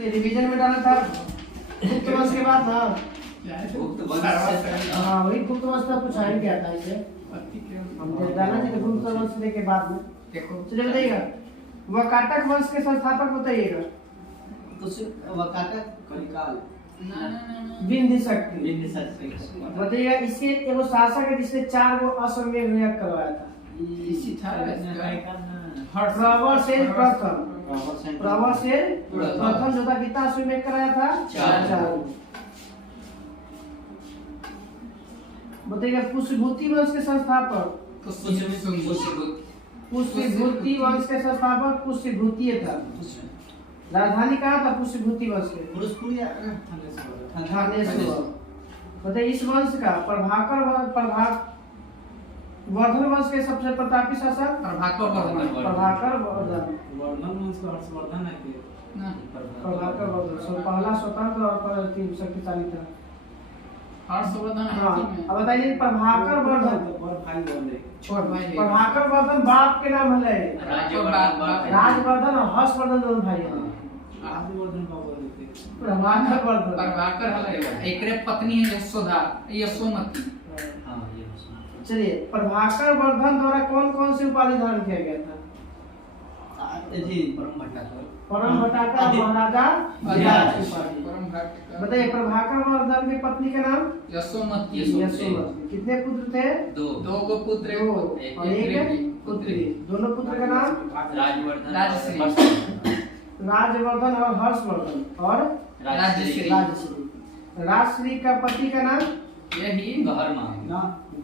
Revision में डाला था गुप्त वंश के बाद ना। हाँ वही गुप्त वंश का कुछ है क्या था इसे हमने डाला जी गुप्त वंश के बाद में। देखो चलिए बताइएगा वकाटक वंश के संस्थापक बताइएगा। वकाटक कलिकाल बिंदी शक्ति बताइएगा। इसके एगो शासक है जिसने 4 गो अश्वमेध यज्ञ करवाया था। इसी था प्रवरसेन प्रथम जो था कितना अश्वमेध कराया था 4 गो। बताइएगा पुष्यभूति वंश के संस्थापक पुष्यभूति वंश के संस्थापक पुष्यभूति था। राजधानी कहाँ था पुष्यभूति वंश के थानेश्वर। बताइए इस वंश का वर्धन वंश के सबसे प्रतापी शासक प्रभाकर वर्धन पहला स्वतंत्र और शक्तिशाली था। अब बताइए प्रभाकर वर्धन बाप के नाम है राजवर्धन और हर्षवर्धन दोनों भाई हैं। प्रभाकर एकरे पत्नी है यशोमती। चलिए प्रभाकर वर्धन द्वारा कौन कौन सी उपाधि धारण किया गया था? परम भट्टाकर महाराजा बताइए प्रभाकर वर्धन की पत्नी का नाम यशोमती। कितने पुत्र थे? 2 गो पुत्र और एक पुत्री। दोनों पुत्र का नाम राजवर्धन और हर्षवर्धन और राजश्री। राजश्री का पति का नाम यही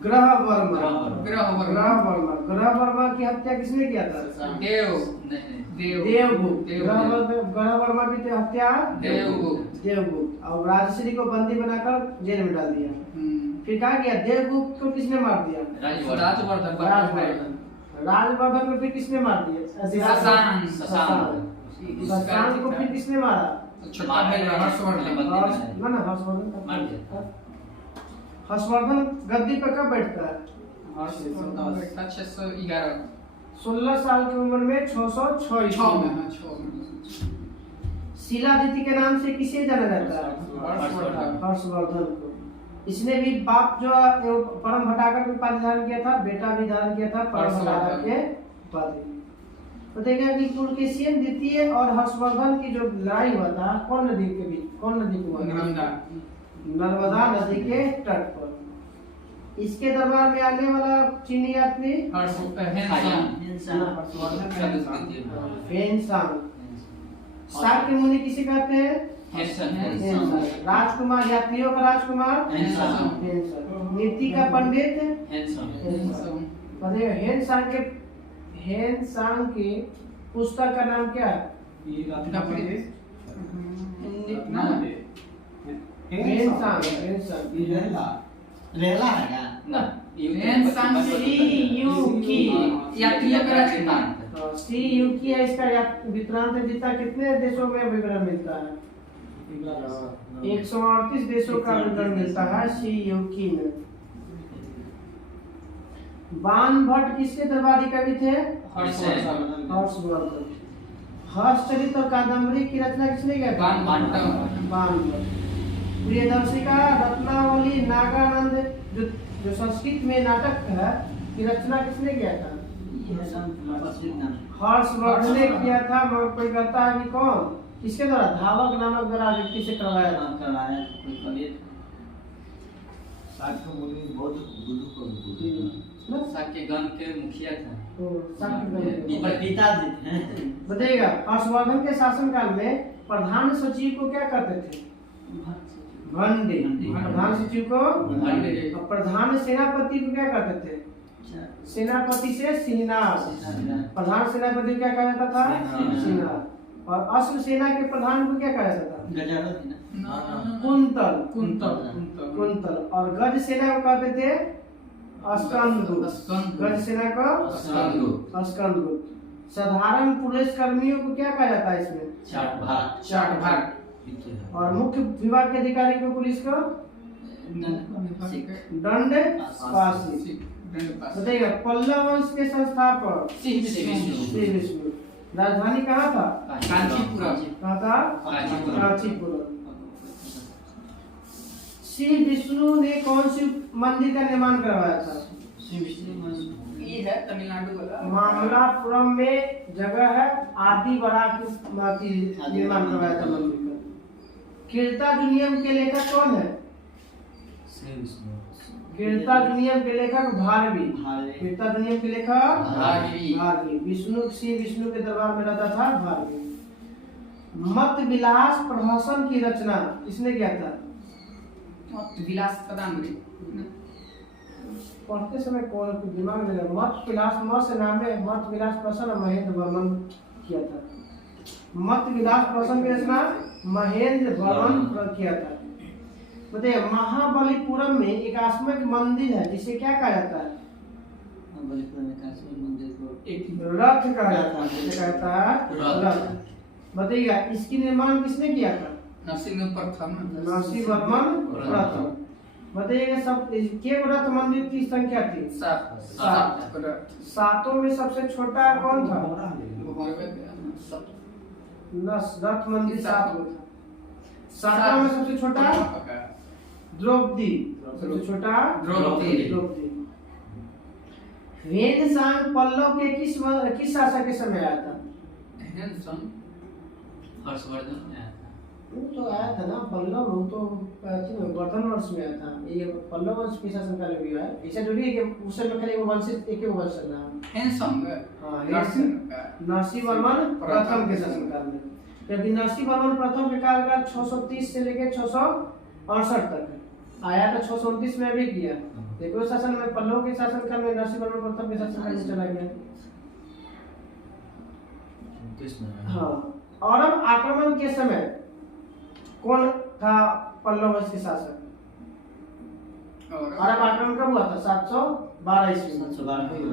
ग्रह वर्मा की हत्या किसने किया था? देवगुप्त। ग्रह वर्मा की हत्या देवगुप्त और राजश्री को बंदी बनाकर जेल में डाल दिया। फिर कहा गया देवगुप्त को किसने मार दिया? राजवर्धन को फिर किसने मार दिया? शशांक को फिर किसने मारा? हर्षवर्धन गद्दी पर कब बैठता है? 16 साल की उम्र में 606 में। शिलादिति के नाम से किसे जाना जाता है? हर्षवर्धन को। इसने भी बाप जो परम भट्टाकर की उपाधि धारण किया था, बेटा भी धारण किया था परम भट्टाकर के उपाधि। बताइएगा कि पुलकेशियन द्वितीय और हर्षवर्धन की जो लड़ाई हुआ था कौन नदी के बीच? कौन नदी को? नर्मदा नदी के तट पर। इसके दरबार में आने वाला चीनी यात्री फेनसांग। शाक्य मुनि किसे कहते हैं? राजकुमार यात्रियों का राजकुमार नीति का पंडित हेनसांग की पुस्तक का नाम क्या है? इसका वृत्तांत जीता कितने देशों में विवरण मिलता है? 138 देशों का विवरण मिलता है सीयूकी में। बाण भट्ट किसके दरबारी कवि थे? हर्षवर्धन। हर्षचरित और कादम्बरी की रचना किसने किया? बाण भट्ट। प्रियदर्शिका रत्नावली नागानंद जो संस्कृत में नाटक है की रचना किसने किया था? हर्षवर्धन ने किया था। मगर कोई कहता है कि कौन किसके द्वारा? धावक नामक द्वारा व्यक्ति से करवाया साक्यगण के मुखिया था। बताइएगा हर्षवर्धन के शासनकाल में प्रधान सचिव को क्या कहते थे? भंडे। प्रधान सचिव को भंडे। और प्रधान सेनापति को क्या कहते थे? सेनापति से सिहनार। प्रधान सेनापति क्या कहा जाता था? सिहनार। और अश्व सेना के प्रधान को क्या कहा जाता था? कुंतल। और गज सेना को कहते थे स्कंदगुप्त। गज सेना को स्कंदगुप्त। साधारण पुलिस कर्मियों को क्या कहा जाता है इसमें? चाटभाग। और मुख्य विभाग के अधिकारी को पुलिस को दंड पासी। बताइएगा पल्लव वंश के संस्थापक श्री विष्णु। राजधानी कहाँ था? कांचीपुरम। कहाँ था? कांचीपुरम। कांचीपुरम। श्री विष्णु ने कौन सी मंदिर का निर्माण करवाया था? ये है तमिलनाडु वाला। मामलापुरम में जगह है, आदि बराक निर्माण करवाया था मंदिर का। कीर्ताजुनियम के लेखक कौन है? कीर्ताजुनियम के लेखक भारवी। कीर्ताजुनियम के लेखक भारवी। विष्णु श्री विष्णु के दरबार में रहता था भारवी। मत विलास प्रहसन की रचना किसने किया था? विलास कदांबरी। पढ़ते समय कौन दिमाग में लगा? मत विलास म से नाम है, मत विलास प्रसन्न महेंद्र वर्मन किया था। मत विलास प्रसन्न की रचना महेंद्र वर्मन किया था। बताइए, महाबलीपुरम में एक आश्रमिक मंदिर है जिसे क्या कहा जाता है? रथ कहा जाता है। किसे कहता है? रथ। बताइएगा, इसकी निर्माण किसने किया था? नरसिंह प्रथम। नरसिंह वर्मन प्रथम। बताइएगा, सब के रथ मंदिर की संख्या थी? सात। सातों में सबसे छोटा कौन था? रथ मंदिर सात में था। सातों में सबसे छोटा द्रौपदी। सबसे छोटा द्रौपदी। वेदसांग पल्लव के किस शासक के समय आया था? हर्षवर्धन वो तो आया था ना पल्लव, वो तो वर्धन वंश में आया था। ये पल्लव वंश के शासनकाल में भी आया। ऐसा जो भी है कि उस समय खाली वो वंश एक ही वंश चल रहा है। नरसिंह वर्मन प्रथम के शासनकाल में। यदि नरसिंह वर्मन प्रथम के कार्यकाल 630 से लेकर 668 तक है। आया था 629 में भी किया। देखो शासन में पल्लव के शासनकाल में नरसिंह वर्मन प्रथम के शासनकाल में चला गया। हाँ, अरब आक्रमण के समय कौन था पल्लव वंश के शासक? अरब आक्रमण कब हुआ था? 712 ईस्वी में।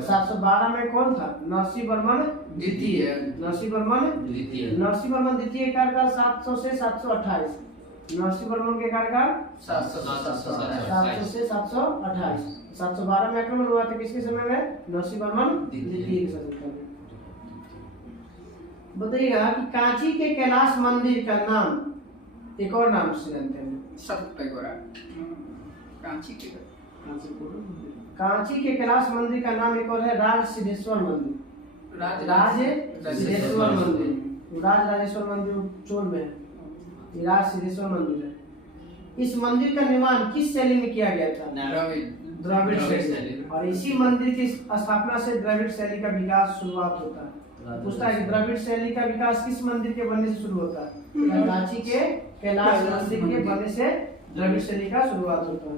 712 में कौन था? नरसिंह वर्मन द्वितीय। नरसिंह वर्मन द्वितीय कार्यकाल 700 से 728। नरसिंह वर्मन के कार्यकाल 700 से 728। 712 में आक्रमण हुआ था किसके समय में? नरसिंह वर्मन द्वितीय के शासनकाल में। बताइएगा कि कांची के कैलाश मंदिर का नाम एक और नाम से जानते हैं? कांची के कैलाश मंदिर का नाम एक और है राज सिद्धेश्वर मंदिर। राज सिद्धेश्वर मंदिर। राज राजेश्वर मंदिर चोल में है। ये राज सिद्धेश्वर मंदिर है। इस मंदिर का निर्माण किस शैली में किया गया था? द्रविड़ शैली। और इसी मंदिर की स्थापना से द्रविड़ शैली का विकास शुरुआत होता है। पूछता है कि द्रविड़ शैली का विकास किस मंदिर के बनने से शुरू होता है? कांची के कैलाश मंदिर के बनने से द्रविड़ शैली का शुरुआत होता है।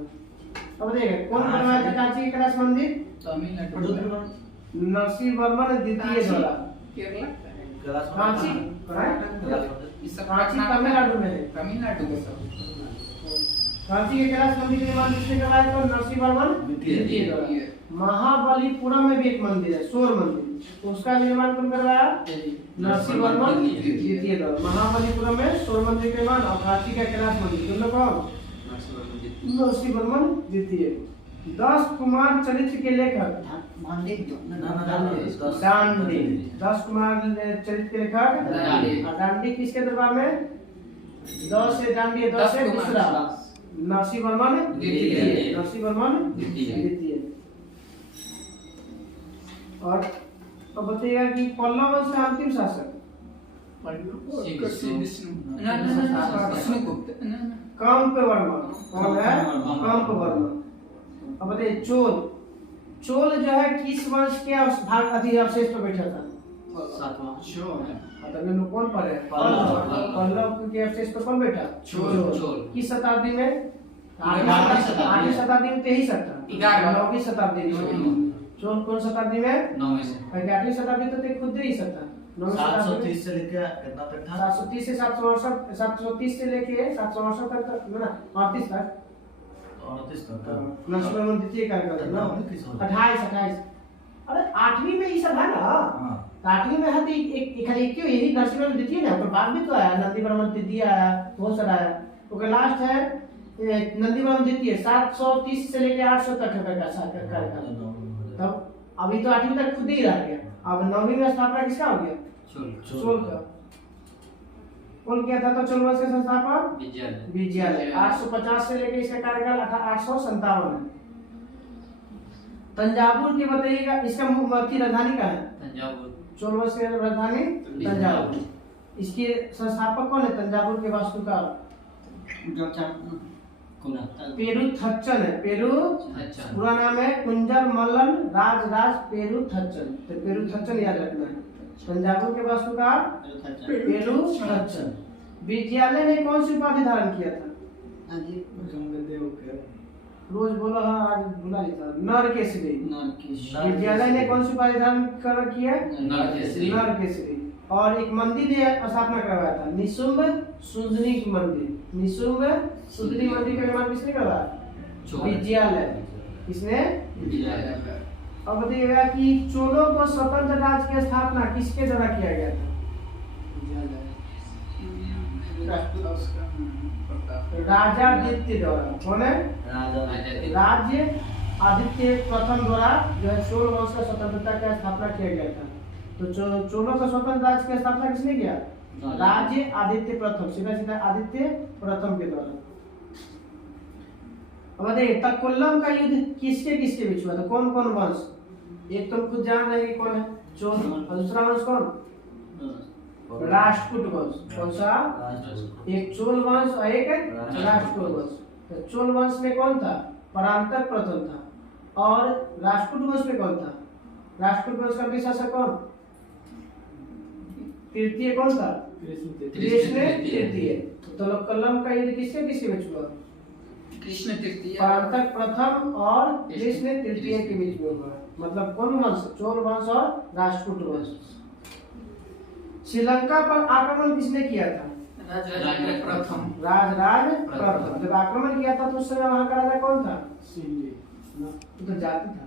अब देखिए, कौन बनवाया था कांची के कैलाश मंदिर? नरसिंह वर्मन द्वितीय द्वारा। कांची तमिलनाडु में है। कांची के कैलाश मंदिर का निर्माण किसने करवाया था? नरसिंह वर्मन द्वितीय द्वारा। महाबलीपुरम में भी एक मंदिर है, शोर मंदिर, उसका निर्माण कौन करवाया? नरसिंह वर्मन द्वितीय द्वारा। महाबलीपुरम में शोर मंदिर के निर्माण और कांची का कैलाश मंदिर दोनों कौन? नरसिंह वर्मन द्वितीय। 10 कुमार चरित्र के लेखक दांडी। 10 कुमार चरित्र के लेखक दांडी किसके दरबार में? 10 से दांडी, 10 से दूसरा नरसिंह वर्मन द्वितीय। नरसिंह वर्मन द्वितीय। और तो बताइएगा कि पल्लव वंश का अंतिम शासक कंप वर्मा। कौन है? कंप वर्मा। अब बताइए, चोल जो है किस वंश के भाग अवशेष पर बैठा था? कौन पढ़े? पल्लव के अवशेष पर कौन बैठा? चोल। किस शताब्दी में? 8वीं शताब्दी में 23 था। 9वीं शताब्दी में। चोल कौन शताब्दी में? 8वीं शताब्दी तो खुद ही सकता। 730 से लेके कितना तक था? 730 से 768, 730 से लेके 768 तक ना 38 तक। 38 तक। नरसिंह वर्मन द्वितीय कार्यकाल ना 28। अरे 8वीं में ये सब है ना। हां, 8वीं में है तो एक खाली क्यों यही नरसिंह वर्मन द्वितीय ना, तो बाद में तो आया नंदी वर्मन तृतीय आया, बहुत सारा आया। ओके, लास्ट है नंदी वर्मन द्वितीय। 730 से लेके 800 तक है कार्यकाल। तब अभी तो 8वीं तक खुद ही रह गया। अब 9वीं में स्थापना किसका हो गया? चोल का कौन किया था? तो चोल वंश के संस्थापक विजयालय। 850 से लेकर इसका कार्यकाल 857 है। तंजावुर की बताइएगा, इसका मुख्य राजधानी कहाँ है? चोल वंश की राजधानी तंजावुर। इसके संस्थापक कौन है? तंजावुर के वास्तुकार पेरुथच्चन है। पूरा नाम है कुंजर मल्लन राज पेरुथच्चन। तो पेरुथच्चन याद रखना है। तंजावुर के वास्तुकार पेरुथच्चन। विजयालय ने कौन सी उपाधि धारण किया था? रोज बोला आज भुला था। नरकेसरी। विजयालय ने कौन सी उपाधि धारण किया? नरकेसरी। और एक मंदिर स्थापना करवाया था, निशुंभ सुंदरी मंदिर। निशुंभ सुंदरी मंदिर का निर्माण किसने करवाया? विजयालय। किसने? अब बताइएगा कि चोलों को स्वतंत्र राज्य की स्थापना किसके द्वारा किया गया था? राजादित्य द्वारा। कौन है? राज्य आदित्य प्रथम द्वारा जो है चोल वंश का स्वतंत्रता की स्थापना किया गया था। तो चोलों का स्वतंत्र राज्य की स्थापना किसने किया? राज्य आदित्य प्रथम। सीधा आदित्य प्रथम के द्वारा। अब देखिए तक्कोलम का युद्ध किसके किसके बीच हुआ था? कौन कौन वंश? एक तो खुद जान रहे कौन है? चोल। और दूसरा वंश कौन? राष्ट्रकूट वंश। कौन सा? एक चोल वंश और एक राष्ट्रकूट वंश। तो चोल वंश में कौन था? परांतक प्रथम था। और राष्ट्रकूट वंश में कौन था? राष्ट्रकूट वंश का शासक कौन? तृतीय कौन था? कृष्ण तृतीय। तो तक्कोलम का युद्ध किसके किसके बीच हुआ? कृष्ण तृतीय। परांतक प्रथम और कृष्ण तृतीय के बीच में हुआ। मतलब कौन वंश? चोल वंश और राष्ट्रकूट वंश। श्रीलंका पर आक्रमण किसने किया था? राजराज प्रथम। जब आक्रमण किया था तो उस समय वहां का राजा कौन था? तो जाति था।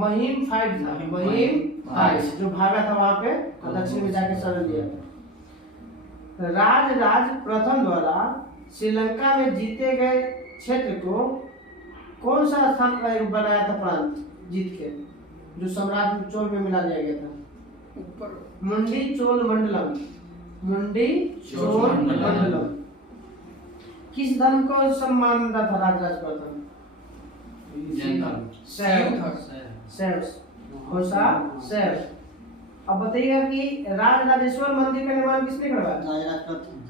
महिम फाइव था। महिम फाइव जो भागा था वहां पे दक्षिण में जाके शरण लिया था। राजराज प्रथम द्वारा श्रीलंका में जीते गए क्षेत्र को कौन सा स्थान बनाया था? प्रांत जीत के जो सम्राट चोल में मिला दिया गया था। मुंडी चोल मंडलम। मुंडी चोल मंडलम। किस धर्म को सम्मान था राजराज प्रथम? शैव। कौन सा? शैव। अब बताइएगा कि राजराजेश्वर मंदिर का निर्माण किसने करवाया?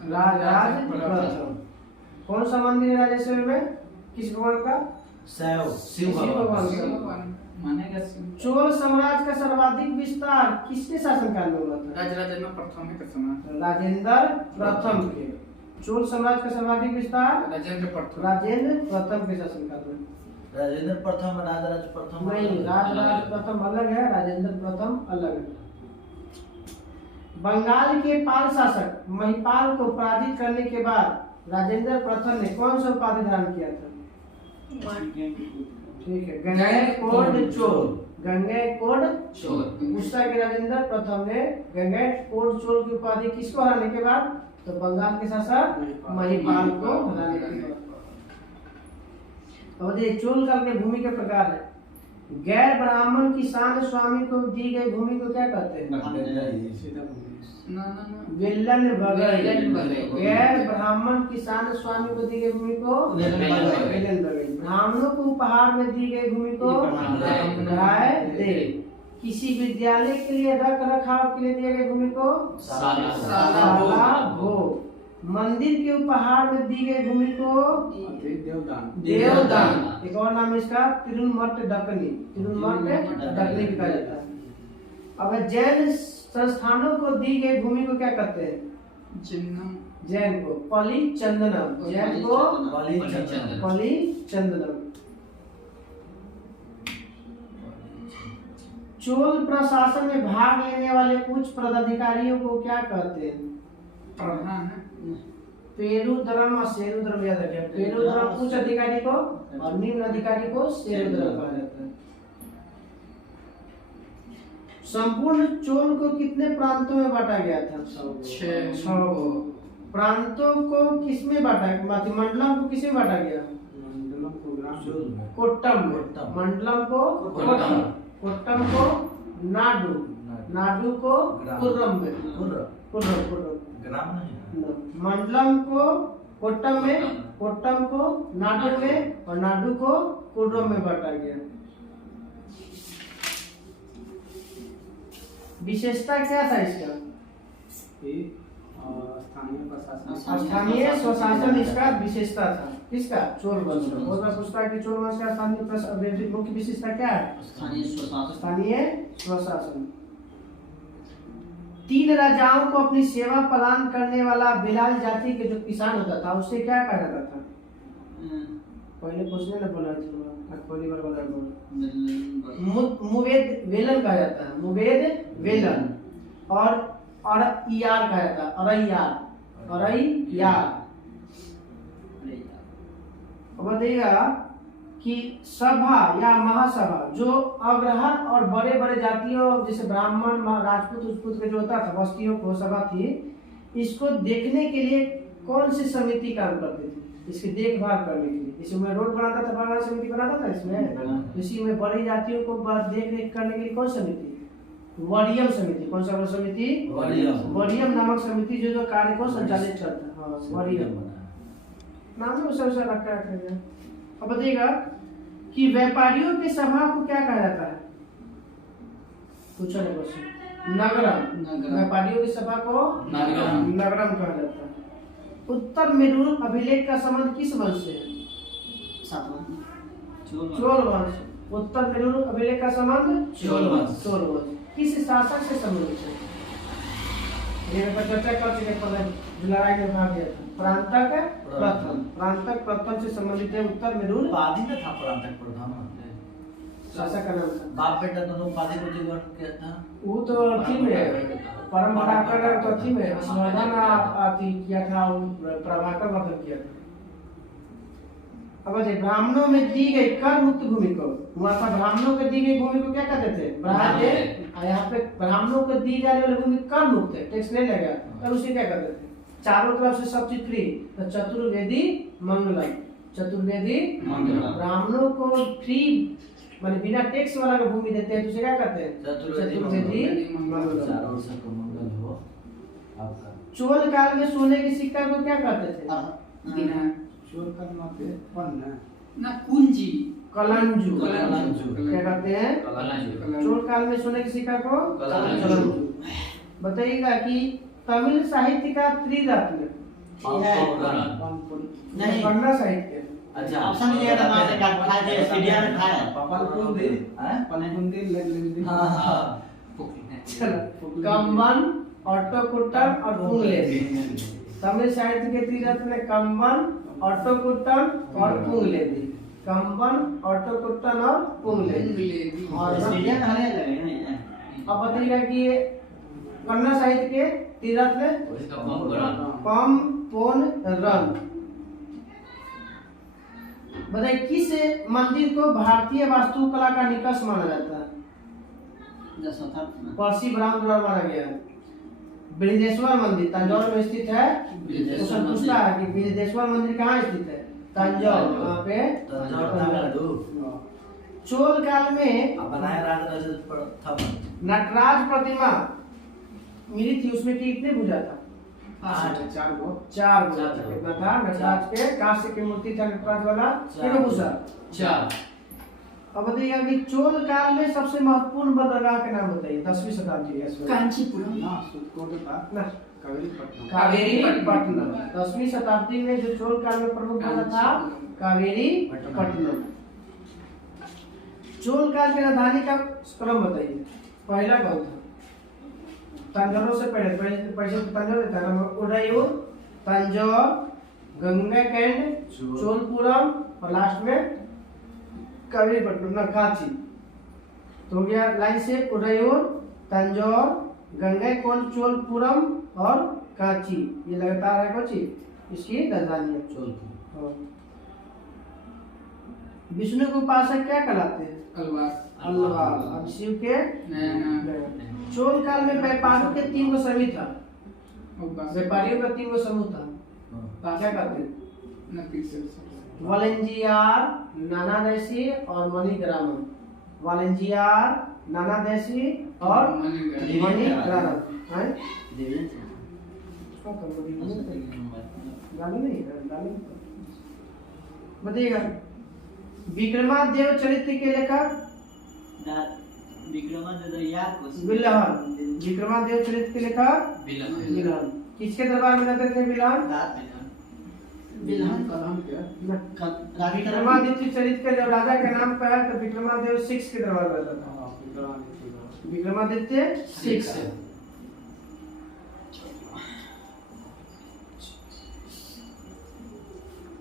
राजराज प्रथम। कौन सा मंदिर है राजेश्वर में? किस भगवान का? शिव भगवान का। मानेगा। चोल साम्राज्य का सर्वाधिक विस्तार किसके शासनकाल में हुआ था? राजराजेंद्र प्रथम के समय। राजेंद्र प्रथम के। चोल साम्राज्य का सर्वाधिक विस्तार राजेंद्र प्रथम के शासनकाल में। राजेंद्र प्रथम राजराज प्रथम नहीं, राजराज प्रथम अलग है, राजेंद्र प्रथम अलग है। बंगाल के पाल शासक महिपाल को पराजित करने के बाद राजेंद्र प्रथम ने कौन सा उपाधि धारण किया था? ठीक है, गंगैकोंड चोल। गंगैकोंड चोल। पूछता है कि राजेंद्र प्रथम ने गंगैकोंड चोल की उपाधि किसको हराने के बाद? तो बंगाल के शासक महिपाल को हराने के बाद। अब देखिए चोल काल के भूमि के प्रकार है। गैर ब्राह्मण किसान स्वामी को दी गई भूमि को क्या कहते हैं? विल्लन बगल। गैर ब्राह्मण किसान स्वामी को दी गई भूमि को विल्लन बगल। ब्राह्मणों को उपहार में दी गई भूमि को गाय दे। किसी विद्यालय के लिए रख रखाव के लिए दिए गए भूमि को साला भोग। मंदिर के उपहार में दी गई भूमि को देवदान। एक और नाम इसका तिरुमठ दक्कनी। तिरुमठ दक्कनी कहा जाता है। अब जैन संस्थानों को दी गई भूमि को क्या कहते हैं? जैन को पली चंदनम। जैन को पली चंदनम। चोल प्रशासन में भाग लेने वाले उच्च पदाधिकारियों को क्या कहते हैं? प्रधान। पेरुदरम और सेरुदरम याद रखें। पेरुदरम उच्च अधिकारी को और निम्न अधिकारी को सेरुदरम कहा जाता है। संपूर्ण चोल को कितने प्रांतों में बांटा गया था? 6 प्रांतों को किसमें बांटा? मंडलम को किसमें बांटा गया? कोट्टम। मंडलम को कोट्टम को नाडु। नाडु को ग्राम। कुर्रम में, कुर्र कुर्रम ग्राम नहीं है। मंडलम को कोट्टम में, कोट्टम को नाडु में और नाडु को कुर्रम में बांटा गया। विशेषता क्या था इसका? स्थानीय प्रशासन, स्थानीय स्वशासन इसका विशेषता था। किसका? चोल वंश का। बहुत बार पूछता है कि चोल वंश का स्थानीय मुख्य विशेषता क्या है? स्थानीय स्वशासन। स्थानीय स्वशासन। 3 राजाओं को अपनी सेवा प्रदान करने वाला बेलाल जाति के जो किसान होता था उसे क्या कहा जाता था? पहले पूछने ना बोला था, पहली बार बोला मुवेद वेलन कहा जाता है, मुवेद वेलन। और इयार कहा जाता है, अरैयार। अब बताइएगा कि सभा या महासभा जो अग्रहण और बड़े बड़े जातियों जैसे ब्राह्मण राजपूत उजपूत के जो होता था बस्तियों को सभा थी, इसको देखने के लिए कौन सी समिति काम करती थी? इसकी देखभाल करने के लिए। इसमें रोड बनाता था, बागान समिति बनाता था इसमें। इसी में बड़ी जातियों को देख रेख करने के लिए कौन समिति? वरियम समिति। कौन सा समिति? वरियम नामक समिति जो कार्य को संचालित करता है। वरियम नाम में उसे रखा है। अब बताइएगा कि व्यापारियों की सभा को क्या कहा जाता है? पूछो ना क्वेश्चन। नगरम। व्यापारियों की सभा को नगरम कहा जाता है। उत्तर मेरूर अभिलेख का संबंध किस वंश से है? चोल वंश। उत्तर मेरूर अभिलेख का संबंध चोल वंश। चोल वंश किस शासक से संबंधित है? ये पर चर्चा कर चुके हैं, लड़ाई में भाग गया था। प्रांतक प्रथम। प्रांतक प्रथम से संबंधित है उत्तर मेरूर। उपाधि में था प्रांतक प्रथम। शासक का नाम था। बाप बेटा दोनों उपाधि को जीवन क्या था? वो तो अथी में परंपरा कर तो अथी में संवर्धन अथी किया था, प्रभाकर वर्धन किया था। अब ब्राह्मणों में दी गई कर मुक्त भूमि को, वहाँ पर ब्राह्मणों को दी गई भूमि को क्या कहते थे? ब्राह्मण्य। यहाँ पे ब्राह्मणों को दी जाने वाली भूमि कर मुक्त है, टैक्स नहीं लगेगा, तब उसे क्या कहते थे? चारों तरफ से सब चीज फ्री, तो चतुर्वेदी मंगलम। चतुर्वेदी ब्राह्मणों को फ्री माने बिना टैक्स वाला का भूमि देते हैं, तो उसे क्या कहते हैं? चतुर्वेदी मंगलम। चारों से को मंगल हो आपका। चोल काल में सोने की सिक्का को क्या कहते थे? ना कुंजी, कलंजू। कलंजू। क्या कहते हैं? चोल काल में सोने की सिक्का को कलंजू। बताइएगा कि तमिल साहित्य का त्रिरत्न नहीं। कन्नड़ साहित्य। अच्छा ऑप्शन दिया था वहां से काट खा दे सीढ़ियां में खाया हाँ चलो कम्बन, ऑटोकुट्टन और पुंगलेवी। तमिल साहित्य के त्रिरत्न कम्बन, ऑटोकुट्टन और पुंगलेवी। कम्बन, ऑटोकुट्टन और पुंगलेवी। और सीढ़ियां खाने लगे हैं। अब बताइएगा कि कन्नड़ साहित्य के त्रिरत्न पम, पोन, रन। बताइए किस मंदिर को भारतीय वास्तुकला का निकष माना जाता है? पर्सी ब्राह्मण द्वारा माना गया है। बृहदेश्वर मंदिर तंजौर में स्थित है। क्वेश्चन पूछता है कि बृहदेश्वर मंदिर कहाँ स्थित है? तंजौर। वहाँ पे चोल काल में बनाया राजा प्रथम नटराज प्रतिमा मिली थी, उसमें कितने भुजा था? 4 भुजा था। कितना था? नटराज के कांस्य की मूर्ति था नटराज वाला, कितने भुजा? 4। अब बताइएगा कि चोल काल में सबसे महत्वपूर्ण बंदरगाह के नाम बताइए 10वीं शताब्दी के। कांचीपुरम, कावेरी पट्टनम। 10वीं शताब्दी में जो चोल काल में प्रमुख बंदर था कावेरी पट्टनम। चोल काल की राजधानी का क्रम बताइए। पहला कौन था? तंजौर से पहले तंजौर था ना, उदयपुर, तंजौर, गंगाकेंड, चोलपुरम और लास्ट में कावेरीपट्टनम ना कांची। तो हो गया लाइन से उदयपुर, तंजौर, गंगाकोंड, चोलपुरम और कांची। ये लगातार है कोची इसकी राजधानी है चोलपुर। विष्णु के उपासक क्या कहलाते हैं? अलवार। अब शिव के चोल काल में व्यापारियों के 3 गो समूह था। व्यापारियों का 3 गो समूह था। क्या कहते हैं? वालंजियार, नानादेशी और मणिग्रामम। वालंजियार, नानादेशी और मणिग्रहण। मणिग्रहण हैं? डिवीजन से उसका गाली नहीं है, गाली नहीं। बताइएगा विक्रमादेव चरित्र के लेखक विक्रमादित्य याद को विल्हन। विक्रमादेव चरित्र के लेखक विलंब विल्हन। किसके दरबार में रहते थे विल्हन? रात में विल्हन का नाम क्या? विक्रमादित्य चरित्र का जब राजा का नाम कहा तो विक्रमादेव 6 के दरबार में रहता था। हाँ, विक्रमादित्य। विक्रमादित्य 6।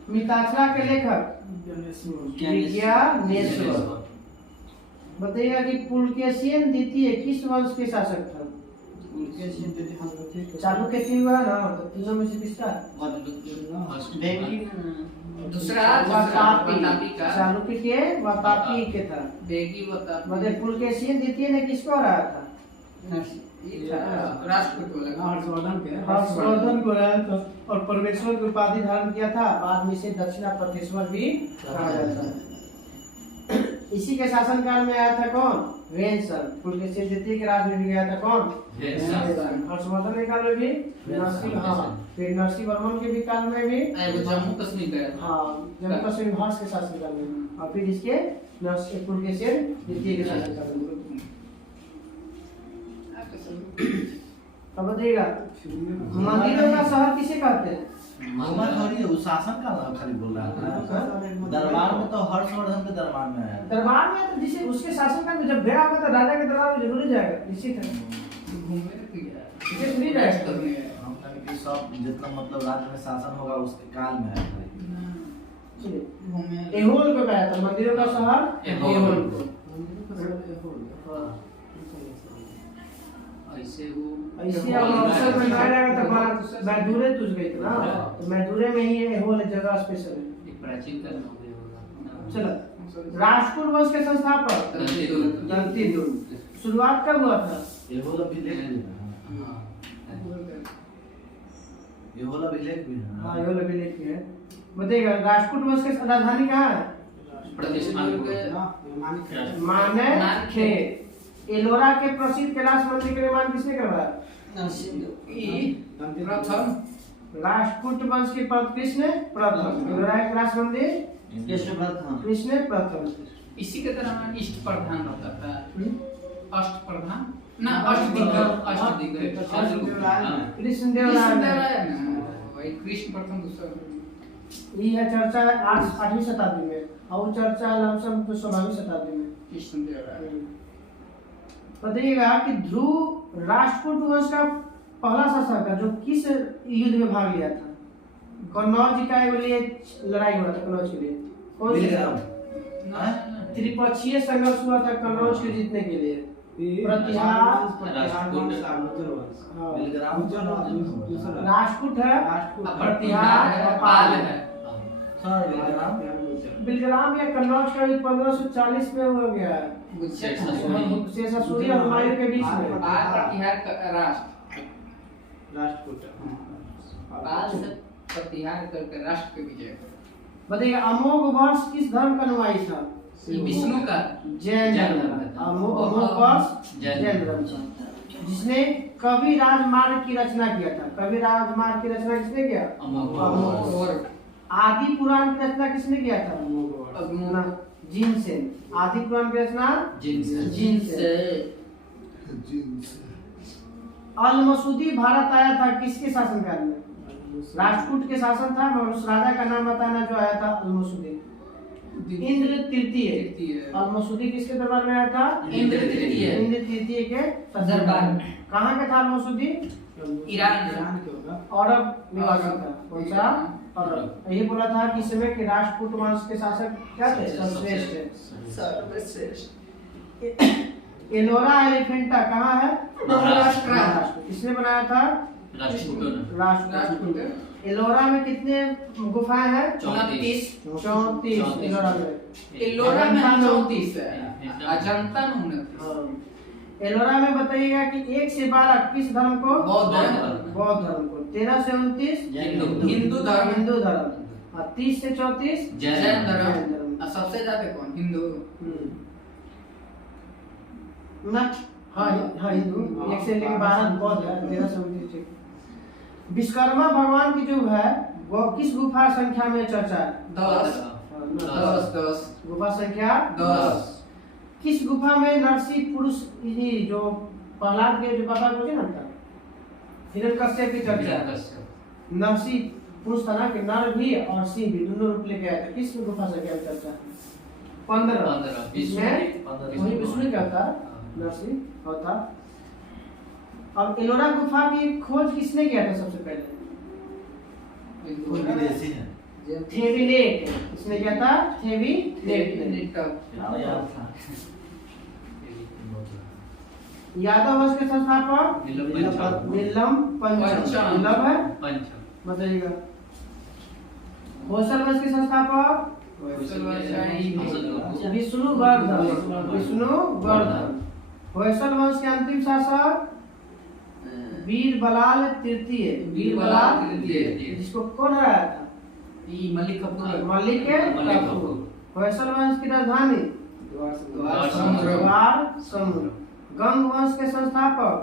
मिताक्षरा के लेखक विज्ञानेश्वर। बताइएगा कि पुलकेशिन द्वितीय किस वंश के शासक था? चालुक्य 3 हुआ ना, तो तीनों में से किसका? दूसरा वातापी। का चालुक्य के वातापी के था। बेगी बता मतलब पुलकेशिन द्वितीय ने किसको हराया था? राष्ट्रपति वाला हर्षवर्धन के। हर्षवर्धन को हराया था और परमेश्वर की उपाधि धारण किया था। बाद में इसे दक्षिणापतेश्वर भी कहा जाता है। इसी के शासनकाल में आया था कौन? वेंसल। पुलकेशिन द्वितीय के राज में भी गया था कौन? हर्षवर्धन के काल में भी नरसिंह, हाँ, फिर नरसिंह वर्मन के भी काल में भी, जम्मू कश्मीर गया था। हाँ, जम्मू कश्मीर हर्ष के शासनकाल में, और फिर इसके नरसिंह पुलकेशिन द्वितीय के शासनकाल में। अब बताइएगा मंदिरों का शहर किसे कहते हैं? घूमर थोड़ी है, वो शासन का नाम खाली बोल रहा है। दरबार में तो हर्षवर्धन के दरबार में है। दरबार में तो जिसे उसके शासनकाल में जब गया होगा तो राजा के दरबार में जरूर जाएगा, निश्चित है। इसे थोड़ी जाएगा। हम कहें कि सब जितना मतलब राज्य में शासन होगा उसके काल में है। एहोल को गया था मंदिरों का शहर एहोल को। ऐसे वो ऐसे अब अवसर में ना रहेगा तो बड़ा मैदूरे तुझ गई थी ना, तो मैदूरे में ही एहोल जगह स्पेशल है। एक प्राचीन का नाम है। चलो राजपूत वंश के संस्थापक दंतीदुर्ग। शुरुआत कब हुआ था? ये होला अभिलेख भी है। ये होला अभिलेख भी है। हाँ, एहोल अभिलेख है। बताइएगा राजपूत वंश की राजधानी कहाँ है? मानेखे। एलोरा के प्रसिद्ध कैलाश मंदिर का निर्माण किसने करवाया? प्रथम राजपूत वंश के कृष्ण प्रथम। एलोरा के कैलाश मंदिर कृष्ण प्रथम। इसी के तरह इष्ट प्रधान होता था। अष्ट प्रधान ना अष्टदिग्गज कृष्ण देव राय। वही कृष्ण प्रथम दूसरा ये चर्चा 8वीं शताब्दी में और चर्चा लमसम 16वीं शताब्दी में। कृष्ण देव राय। बताइएगा कि ध्रुव राजपूत वंश का पहला शासक है जो किस युद्ध में भाग लिया था? कन्नौज का लिए लड़ाई हुआ था कन्नौज के लिए। कौन सा? त्रिपक्षीय संघर्ष हुआ था कन्नौज को जीतने के लिए। राजपूत है, प्रतिहार और पाल है। बिलग्राम या कन्नौज का युद्ध 1540 में हो गया है। शेषासुरी और हुमायूं के बीच में। प्रतिहार राष्ट्र प्रतिहार करके राष्ट्र के विजय। बताइए अमोघ वर्ष किस धर्म का अनुयायी था? विष्णु का जैन धर्म। अमोघ वर्ष जैन धर्म का। जिसने कवि राजमार्ग की रचना किया था। कवि राजमार्ग की रचना किसने किया? अमोघ। आदि पुराण की रचना किसने किया था? जिनसेन। आदि पुराण की रचना जिनसेन। अल-मसूदी भारत आया था किसके शासनकाल में? राजपूत के शासन था, मगर उस राजा का नाम बताना जो आया था अल-मसूदी। इंद्र तृतीय। अल-मसूदी किसके दरबार में आया था? इंद्र तृतीय के दरबार में। कहाँ का था अल-मसूदी? ईरान अरब निवासी था। कौन सा? अरब। यही बोला था कि समय के राजपूत वंश के शासक क्या थे? सर्वश्रेष्ठ। एलोरा एलिफेंटा कहाँ है? महाराष्ट्र। किसने बनाया था? राजपूत। एलोरा में कितने गुफाएं हैं? 34। एलोरा में 34 है। अजंता में 29। एलोरा में बताइएगा कि 1 से 12 किस धर्म को? बौद्ध धर्म को। 13 से 29 हिंदू धर्म। और 30 से 34 जैन धर्म। सबसे ज्यादा कौन? हिंदू। हाँ हाँ हिंदू 1 से लेकर 12 बौद्ध है 13 से 19 ठीक। विश्वकर्मा भगवान की जो है वो किस गुफा संख्या में चर्चा है? 10 गुफा संख्या 10। किस गुफा में नरसिंह पुरुष ये जो प्रहलाद के जो बाबा बोले ना था हिरण्यकश्यप की चर्चा है। नरसिंह पुरुष था ना कि नर भी और सिंह भी दोनों रूप लेके आए थे। किस गुफा संख्या में चर्चा है? 15। इसमें वही विष्णु क्या था नरसिंह होता। अब एलोरा गुफा की खोज किसने किया था सबसे पहले? कोई विदेशी है। थेविनेट। किसने किया था? थेविनेट। यादव वंश के संस्थापक नीलम पंचम। नीलम है बताइएगा। होयसल वंश के संस्थापक विष्णुवर्धन। विष्णुवर्धन। होयसल वंश के अंतिम शासक वीर बलाल तृतीय। वीर बलाल तृतीय जिसको कौन हराया था? मलिक कपूर। मलिक कपूर। होयसल वंश की राजधानी द्वार समुद्र। गंग वंश के संस्थापक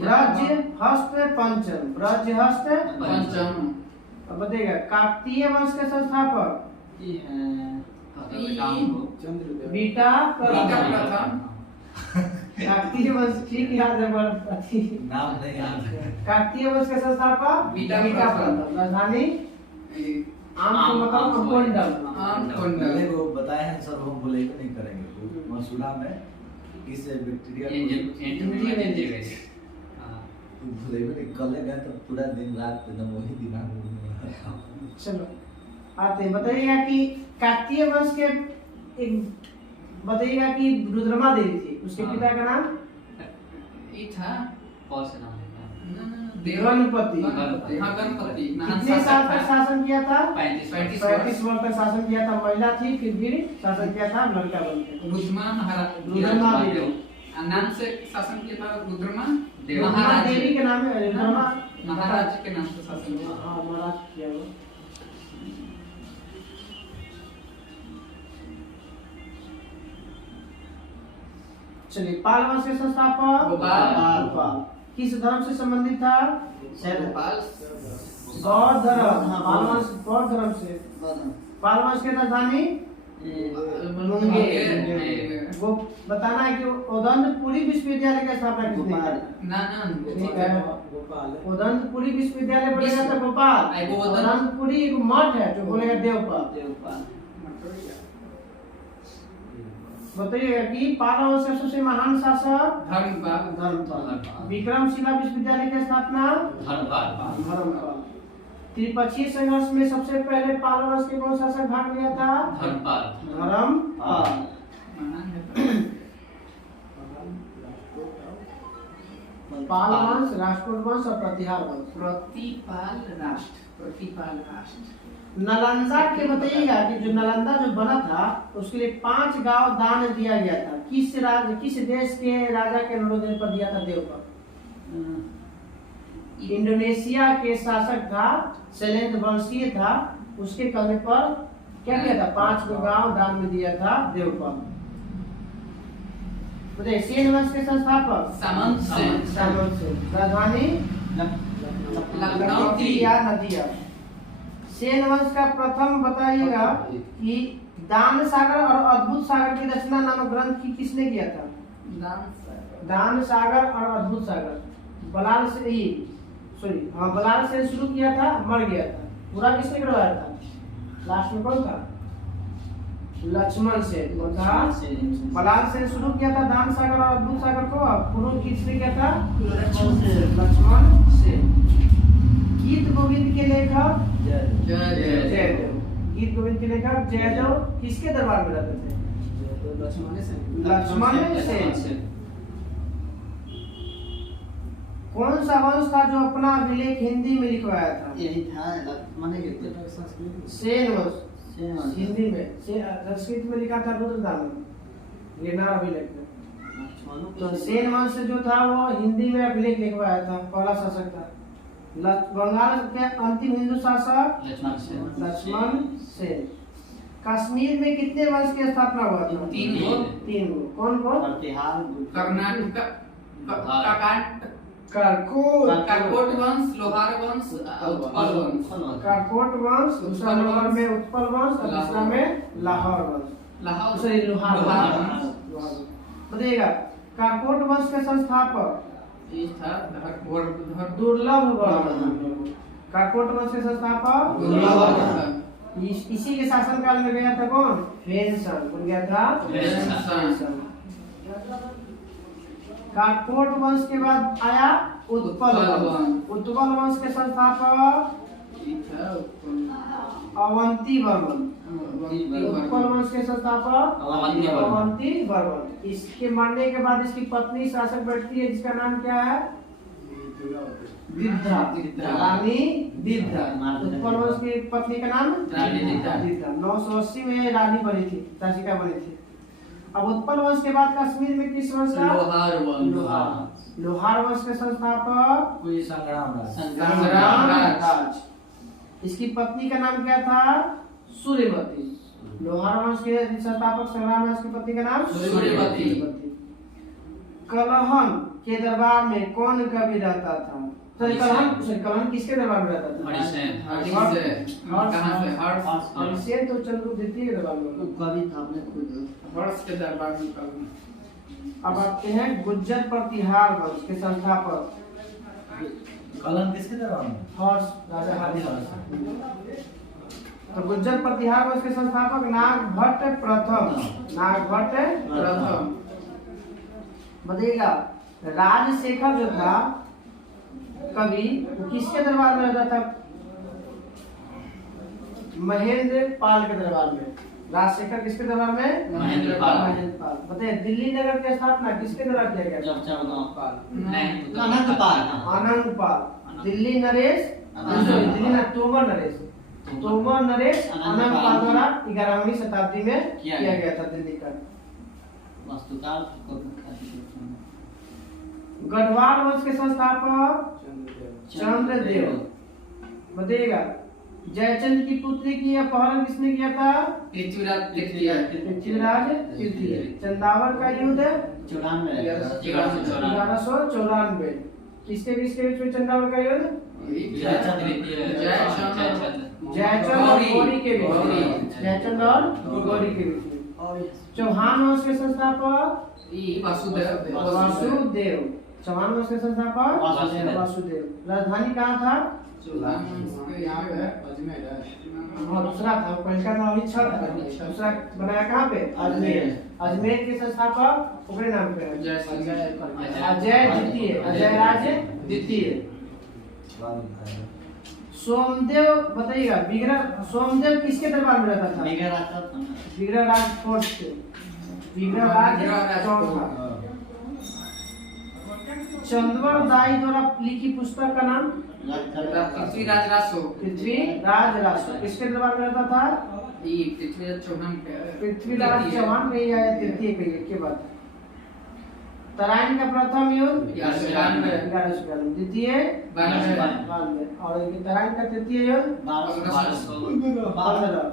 ब्रज हस्त पंचम। ब्रज हस्त पंचम। अब बताइएगा काकतीय वंश के संस्थापक बीटा प्रथम। काकतीय वंश ठीक याद है नाम नहीं याद है। काकतीय वंश के संस्थापक बीटा प्रथम। राजधानी आम को मतलब कोंडल। पहले वो बताए हैं सर, हम बोले नहीं करेंगे। मसूरा में किस बैक्टीरिया बोले नहीं कल गए तो पूरा दिन रात एकदम वही दिन। चलो आते बताइएगा कि काकतीय वंश के एक बताइएगा कि रुद्रमा देवी थी उसके पिता का नाम गणपति। कितने साल तक शासन किया था? 35 वर्ष तक शासन किया था। महिला थी फिर भी शासन किया था लड़का बन के। रुद्रमा देवी नाम से शासन किया था। रुद्रमा देवी के नाम है। रुद्रमा महाराज के नाम से शासन किया। हाँ महाराज किया वो। चलिए पाल वंश के संस्थापक गोपाल। किस धर्म से संबंधित था? बौद्ध धर्म। पाल वंश बौद्ध धर्म से। पाल वंश के राजधानी मुंगेर। वो बताना है कि उदंतपुरी विश्वविद्यालय का स्थापना किसने किया? उदंतपुरी विश्वविद्यालय बनेगा था गोपाल। उदंतपुरी एक मठ है जो बोलेगा देवपाल। बताइएगा कि पाल वंश का सबसे महान शासक धर्मपाल। विक्रमशिला विश्वविद्यालय की स्थापना धर्मपाल। त्रिपक्षीय संघर्ष में सबसे पहले पाल वंश के कौन शासक भाग लिया था? धर्मपाल। पाल वंश, राष्ट्रकूट वंश और प्रतिहार वंश। प्रतिपाल राष्ट्र। नालंदा के बताइएगा कि जो नालंदा जो बना था उसके लिए 5 गांव दान दिया गया था। किस देश के राजा के अनुरोध पर दिया था? देवपाल। इंडोनेशिया के शासक था शैलेंद्र वंशीय था। उसके कहने पर क्या किया था? 5 गांव दान में दिया था देवपाल। बताइए सेन वंश के संस्थापक सामंत सेन। राजधानी लखनऊ या नदिया। सेन वंश का प्रथम बताइएगा कि दान सागर और अद्भुत सागर की रचना नामक ग्रंथ की किसने किया था? दान सागर और अद्भुत सागर बलाल से शुरू किया था, मर गया था। पूरा किसने करवाया था? लास्ट में कौन था? लक्ष्मण सेन। बलाल से शुरू किया था दान सागर और अद्भुत सागर को। पूर्ण किसने किया था? लक्ष्मण सेन। गीत गोविंद के लेखक जयदेव। गीत गोविंद के लेखक जयदेव किसके दरबार में रहते थे? लक्ष्मण सेन। कौन सा वंश था जो अपना अभिलेख हिंदी में लिखवाया था? यही था सेन वंश। हिंदी में संस्कृत में लिखा था रुद्रदामन लेना अभिलेख में। तो सेन वंश जो था वो हिंदी में अभिलेख लिखवाया था। पहला शासक था। बंगाल के अंतिम हिंदू शासक लक्ष्मण सेन। कश्मीर में कितने वंश की स्थापना हुआ था? 3 गो। 3 गो। कौन कौन? प्रतिहार कर्नाटक काकोट वंश, लोहार वंश, उत्पल वंश। काकोट वंश, दूसरा नंबर में उत्पल वंश और तीसरा में लाहौर वंश। लाहौर सॉरी लोहार लोहार वंश। वंश। बताइएगा काकोट वंश के संस्थापक ये था धर दुर्लभ वर्मन। काकोट वंश के संस्थापक दुर्लभ। इसी के शासनकाल में गया था कौन? फेनसन। कौन गया था? फेनसन। काकोट वंश के बाद आया उत्पल वंश। उत्पल वंश के संस्थापक अवंती वर्मन। उत्पल वंश के संस्थापक अवंती वर्मन। इसके मरने के बाद इसकी पत्नी शासक बैठती है जिसका नाम क्या है? विद्या। रानी विद्या। उत्पल वंश की पत्नी का नाम रानी विद्या। 980 में रानी बनी थी, शासिका बनी थी। अब उत्पल वंश के बाद कश्मीर में किस वंश का? लोहार वंश। लोहार वंश के संस्थापक कोई संग्राम संग्राम राज। इसकी पत्नी का नाम क्या था? सूर्यवती। लोहार वंश के संस्थापक संग्राम राज की पत्नी का नाम सूर्यवती। कलहन के दरबार में कौन कवि रहता था? कलहन किसके दरबार में रहता था? हरिसेन तो चंद्रगुप्त के दरबार में। कवि था अपने खुद। हर्ष के दरबार में कवि। अब आते हैं गुज्जर प्रतिहार वंश के संस्थापक कलन किसके दरबार में? हर्ष राजा हरिहर। तो गुज्जर प्रतिहार वंश के संस्थापक नागभट्ट प्रथम। नागभट्ट प्रथम। बताइएगा राजशेखर जो था कवि वो किसके दरबार में रहता था? महेंद्र पाल के दरबार में। राजशेखर किसके दरबार में? महेंद्र पाल। बताइए दिल्ली नगर की स्थापना किसके द्वारा किया गया? अनंत पाल। आनंद पाल। दिल्ली नरेश दिल्ली ना तोमर नरेश आनंद पाल द्वारा 11वीं शताब्दी में किया गया था दिल्ली का। गढ़वाल वंश के संस्थापक चंद्रदेव। बताइएगा जयचंद की पुत्री की अपहरण किसने किया था? पृथ्वीराज तृतीय। पृथ्वीराज तृतीय। चंदावर का युद्ध 1194। किसके बीच में चंदावर का युद्ध? जयचंद और गौरी के बीच। जयचंद और गौरी के बीच में। चौहान वंश के संस्थापक वासुदेव। चौहान वंश के संस्थापक वासुदेव। राजधानी कहाँ था? हाँ दूसरा था, पहले का नाम ही छल था। दूसरा बनाया कहाँ पे? अजमेर। अजमेर के संस्थापक ओकरे नाम पे है अजय द्वितीय। अजय राज द्वितीय। सोमदेव। बताइएगा विग्रह सोमदेव किसके दरबार में रहता था? विग्रह राज फोर्थ से। विग्रह राज चौथा। चंद्रवर दाई द्वारा लिखी पुस्तक का नाम? पृथ्वीराज रासो। पृथ्वीराज रासो किसके दरबार में रहता था? पृथ्वीराज चौहान। पृथ्वीराज चौहान नहीं आया तृतीय के बाद। तराइन का प्रथम युद्ध 1192। द्वितीय 92। और तराइन का तृतीय युद्ध 1215।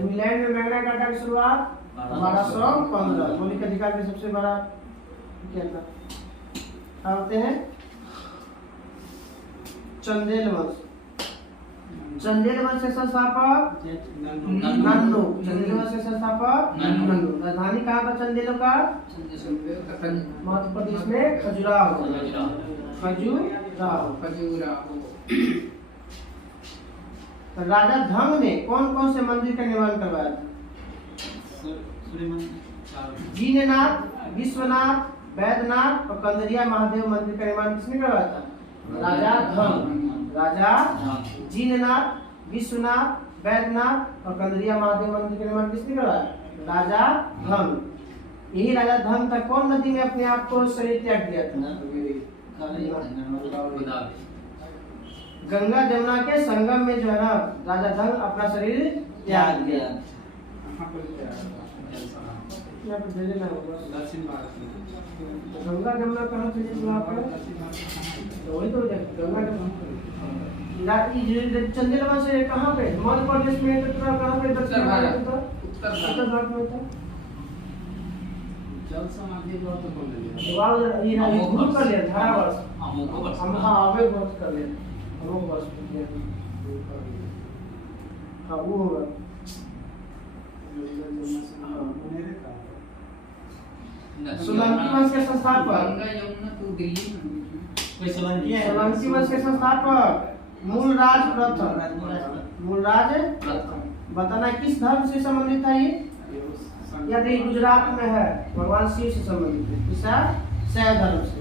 इंग्लैंड में मैग्ना कार्टा की शुरुआत 1215। मौलिक अधिकार में सबसे बड़ा क्या था? आते हैं चंदेल वंश। चंदेल वंश के संस्थापक नंदू। चंदेल वंश के संस्थापक नंदू। राजधानी कहाँ था चंदेलों का? मध्य प्रदेश में खजुराहो। राजा धंग ने कौन कौन से मंदिर का निर्माण करवाया था? जीननाथ, विश्वनाथ, वैद्यनाथ और कंदरिया महादेव मंदिर का निर्माण किसने करवाया था? राजा धंग। राजा जीननाथ, विश्वनाथ, वैद्यनाथ और कंदरिया महादेव मंदिर का निर्माण किसने करवाया? राजा धंग। यही राजा धंग था कौन नदी में अपने आप को शरीर त्याग दिया था? गंगा जमुना के संगम में जो है ना राजा धंग अपना शरीर त्याग दिया। गंगा जमुना कहाँ से वहाँ पर? तो वही तो गंगा जमुना चंदेल वंश कहाँ पे? मध्य प्रदेश में कहाँ पे? दक्षिण भारत में। उत्तर उत्तर भारत भारत में था। जल समाधि का तो बोल दिया वाल ये ना भूल कर लिया धारा वर्ष अमुक वर्ष हम हाँ अवे वर्ष कर लिया अमुक वर्ष कर लिया हाँ वो होगा सोलंकी वंश के संस्थापक गंगा यमुना तो दिल्ली में हुई थी। कोई सोलंकी है सोलंकी वंश के संस्थापक मूलराज प्रथम मूलराज प्रथम बताना किस धर्म से संबंधित था ये या तो ये गुजरात में है भगवान शिव से संबंधित है किसा शैव धर्म से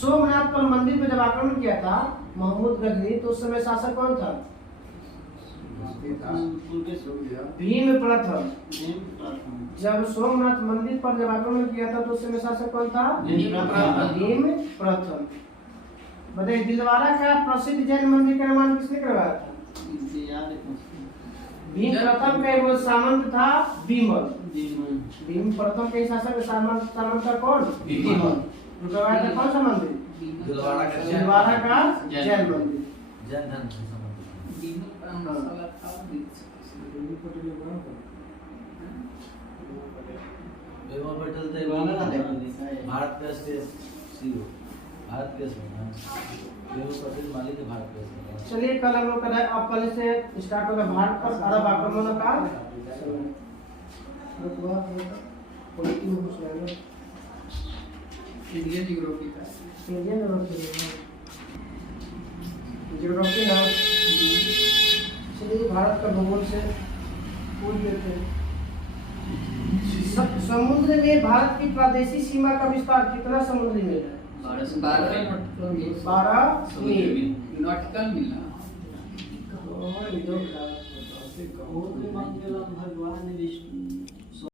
सोमनाथ पर मंदिर पे जब आक्रमण किया था महमूद गजनी तो उस समय शासक कौन था भीम प्रथम जब सोमनाथ मंदिर पर जब आक्रमण किया था तो उस समय शासक कौन था भीम प्रथम बताइए दिलवारा का प्रसिद्ध जैन मंदिर का निर्माण किसने करवाया था भीम प्रथम का वो सामंत था बीमल भीम प्रथम के शासक सामंत था कौन बीमल करवाया था कौन सा मंदिर दिलवारा का जैन मंदिर जैन धर्म से संबंधित बीनू का मसाला था बेमा पटेल तो भारत का सीईओ भारत के बेमा पटेल मालिक है भारत के। चलिए कल हम लोग करें अब कल से स्टार्ट होगा भारत पर अरब आक्रमण का इंडियन यूरोपी था ज्योग्राफी ना चलिए भारत का भूगोल से पूछ लेते हैं समुद्र में भारत की प्रादेशिक सीमा का विस्तार कितना समुद्री मील है 12 मील नॉटिकल मिला भगवान विष्णु